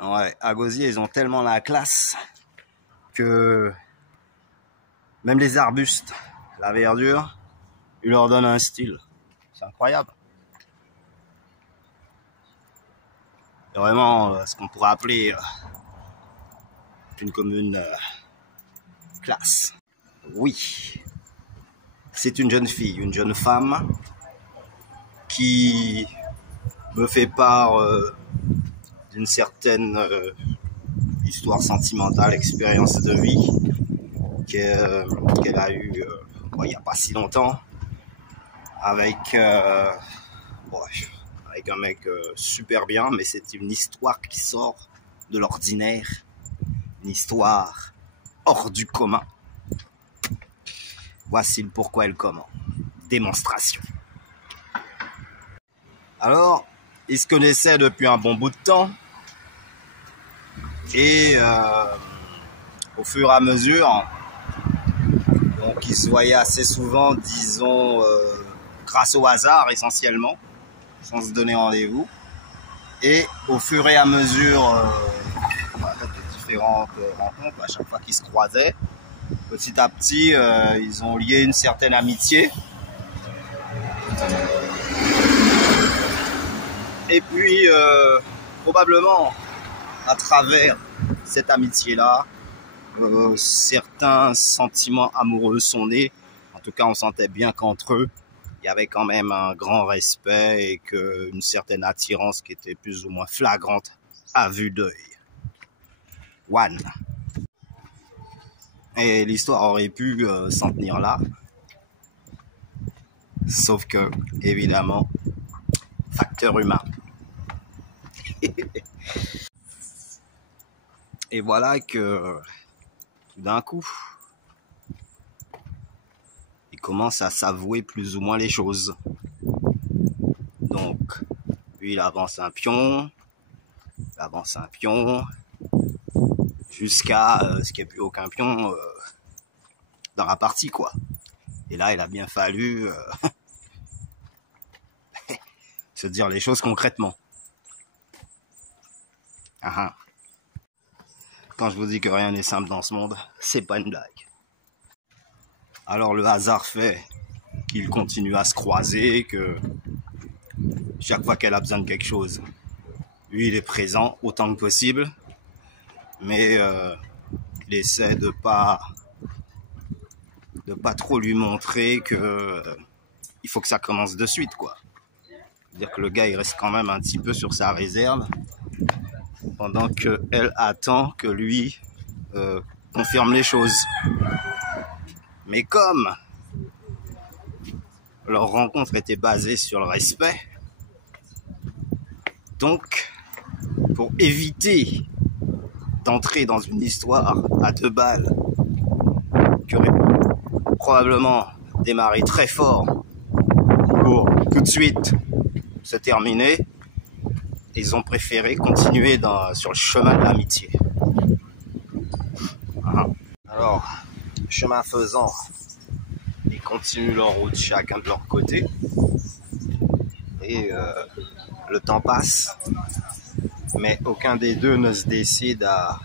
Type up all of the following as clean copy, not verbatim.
Ouais, à Gosier, ils ont tellement la classe que même les arbustes, la verdure, ils leur donnent un style. C'est incroyable. C'est vraiment ce qu'on pourrait appeler une commune classe. Oui, c'est une jeune fille, une jeune femme qui me fait part d'une certaine histoire sentimentale, expérience de vie qu'elle a eue il n'y a pas si longtemps avec un mec super bien, mais c'est une histoire qui sort de l'ordinaire, une histoire hors du commun. Voici le pourquoi et le comment. Démonstration. Alors, ils se connaissaient depuis un bon bout de temps et au fur et à mesure, donc ils se voyaient assez souvent, disons, grâce au hasard essentiellement, sans se donner rendez-vous. Et au fur et à mesure de différentes rencontres, à chaque fois qu'ils se croisaient, petit à petit, ils ont lié une certaine amitié. Et puis, probablement, à travers cette amitié-là, certains sentiments amoureux sont nés. En tout cas, on sentait bien qu'entre eux, il y avait quand même un grand respect et une certaine attirance qui était plus ou moins flagrante à vue d'œil. One. Et l'histoire aurait pu s'en tenir là. Sauf que, évidemment, facteur humain. Et voilà que, d'un coup, il commence à s'avouer plus ou moins les choses. Donc, lui, il avance un pion, jusqu'à ce qu'il n'y ait plus aucun pion dans la partie, quoi. Et là, il a bien fallu se dire les choses concrètement. Quand je vous dis que rien n'est simple dans ce monde, c'est pas une blague. Alors le hasard fait qu'ils continuent à se croiser, que chaque fois qu'elle a besoin de quelque chose, lui il est présent autant que possible, mais il essaie de pas trop lui montrer que il faut que ça commence de suite, quoi. C'est-à-dire que le gars il reste quand même un petit peu sur sa réserve pendant qu'elle attend que lui confirme les choses. Mais comme leur rencontre était basée sur le respect, donc pour éviter d'entrer dans une histoire à 2 balles qui aurait probablement démarré très fort pour tout de suite se terminer, ils ont préféré continuer sur le chemin de l'amitié. Alors, chemin faisant, ils continuent leur route chacun de leur côté. Et le temps passe, mais aucun des deux ne se décide à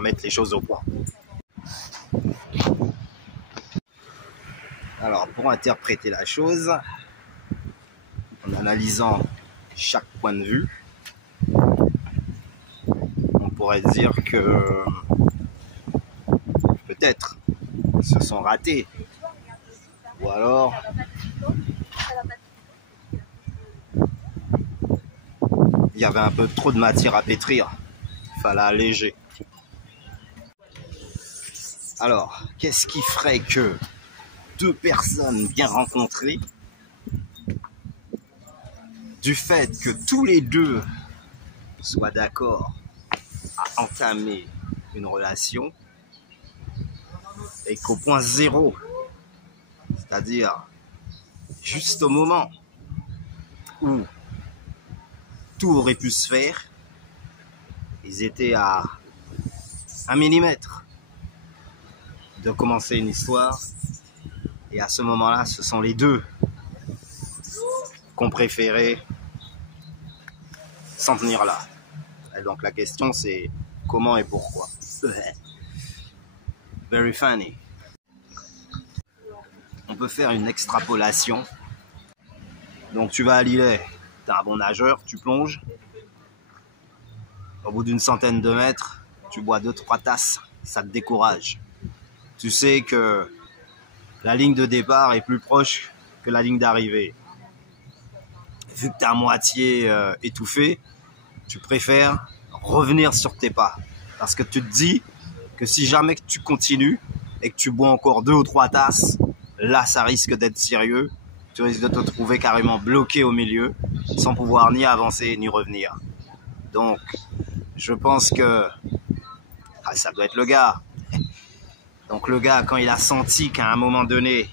mettre les choses au point. Alors, pour interpréter la chose, en analysant chaque point de vue, on pourrait dire que peut-être ils se sont ratés, ou alors il y avait un peu trop de matière à pétrir, il fallait alléger. Alors, qu'est-ce qui ferait que 2 personnes bien rencontrées, du fait que tous les deux soient d'accord à entamer une relation, et qu'au point zéro, c'est-à-dire juste au moment où tout aurait pu se faire, ils étaient à 1 millimètre de commencer une histoire, et à ce moment-là, ce sont les deux qu'on préférait s'en tenir là. Et donc la question c'est comment et pourquoi. Very funny. On peut faire une extrapolation. Donc tu vas à l'îlet, t'es un bon nageur, tu plonges. Au bout d'une centaine de mètres, tu bois 2-3 tasses, ça te décourage. Tu sais que la ligne de départ est plus proche que la ligne d'arrivée. Vu que t'es à moitié étouffé, tu préfères revenir sur tes pas. Parce que tu te dis que si jamais tu continues et que tu bois encore 2 ou 3 tasses, là ça risque d'être sérieux. Tu risques de te trouver carrément bloqué au milieu, sans pouvoir ni avancer ni revenir. Donc, je pense que ça doit être le gars. Donc le gars, quand il a senti qu'à un moment donné,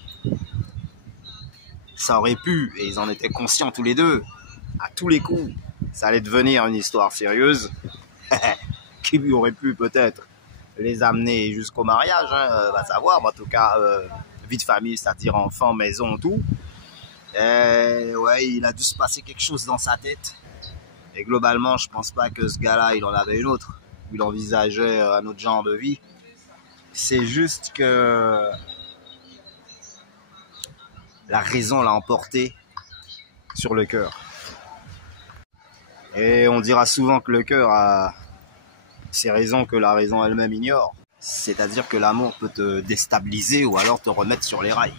ça aurait pu, et ils en étaient conscients tous les deux, à tous les coups, ça allait devenir une histoire sérieuse, qui lui aurait pu peut-être les amener jusqu'au mariage, hein, va savoir, mais en tout cas, vie de famille, c'est-à-dire enfant, maison, tout. Et ouais, il a dû se passer quelque chose dans sa tête. Et globalement, je pense pas que ce gars-là, il en avait une autre. Il envisageait un autre genre de vie. C'est juste que la raison l'a emporté sur le cœur. Et on dira souvent que le cœur a ces raisons que la raison elle-même ignore. C'est-à-dire que l'amour peut te déstabiliser ou alors te remettre sur les rails.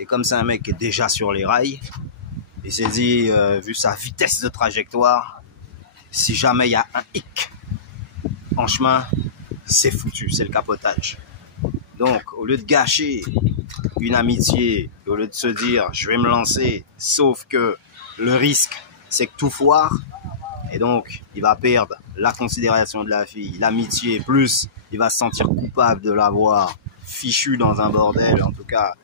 Et comme c'est un mec qui est déjà sur les rails, il s'est dit, vu sa vitesse de trajectoire, si jamais il y a un hic en chemin, c'est foutu, c'est le capotage. Donc, au lieu de gâcher une amitié, au lieu de se dire, je vais me lancer, sauf que le risque, c'est que tout foire, et donc, il va perdre la considération de la fille, l'amitié, plus il va se sentir coupable de l'avoir fichu dans un bordel, en tout cas,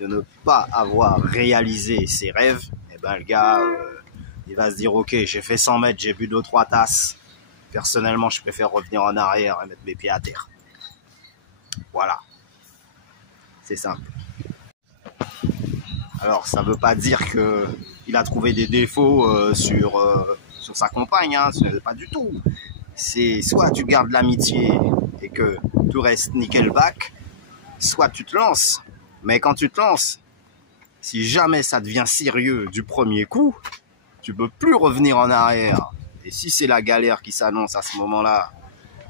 de ne pas avoir réalisé ses rêves. Et ben le gars, il va se dire, ok, j'ai fait 100 mètres, j'ai bu 2-3 tasses. Personnellement, je préfère revenir en arrière et mettre mes pieds à terre. Voilà. C'est simple. Alors, ça veut pas dire qu'il a trouvé des défauts sur sa compagne, hein. Pas du tout. C'est soit tu gardes l'amitié et que tout reste nickelback, soit tu te lances. Mais quand tu te lances, si jamais ça devient sérieux du premier coup, tu peux plus revenir en arrière. Et si c'est la galère qui s'annonce à ce moment-là,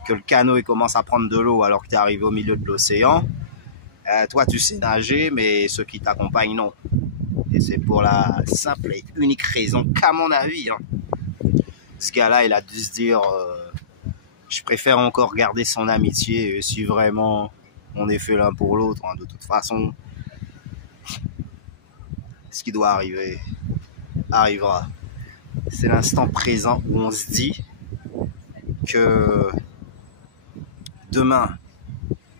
que le canot il commence à prendre de l'eau alors que tu es arrivé au milieu de l'océan, toi tu sais nager, mais ceux qui t'accompagnent non. Et c'est pour la simple et unique raison qu'à mon avis, ce gars-là il a dû se dire, je préfère encore garder son amitié, et si vraiment on est fait l'un pour l'autre, de toute façon, ce qui doit arriver arrivera. C'est l'instant présent où on se dit que demain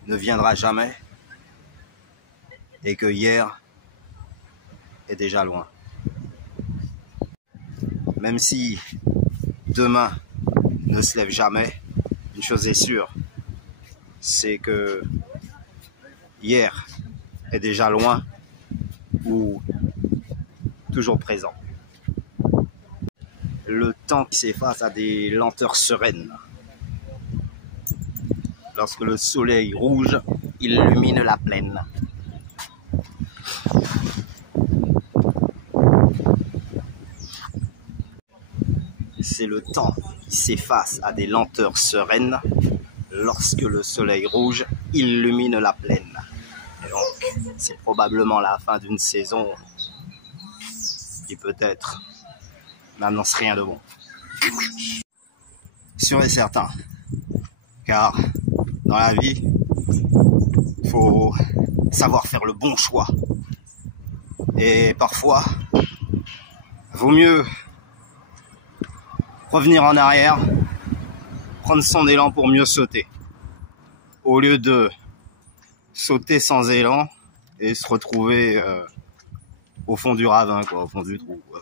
ne viendra jamais et que hier est déjà loin. Même si demain ne se lève jamais, une chose est sûre, c'est que hier est déjà loin ou toujours présent. Le temps qui s'efface à des lenteurs sereines. Lorsque le soleil rouge illumine la plaine. C'est le temps qui s'efface à des lenteurs sereines lorsque le soleil rouge illumine la plaine. Et donc, c'est probablement la fin d'une saison qui peut-être n'annonce rien de bon. Sûr et certain. Car dans la vie, il faut savoir faire le bon choix. Et parfois, vaut mieux revenir en arrière, prendre son élan pour mieux sauter, au lieu de sauter sans élan et se retrouver au fond du ravin, quoi, au fond du trou, quoi.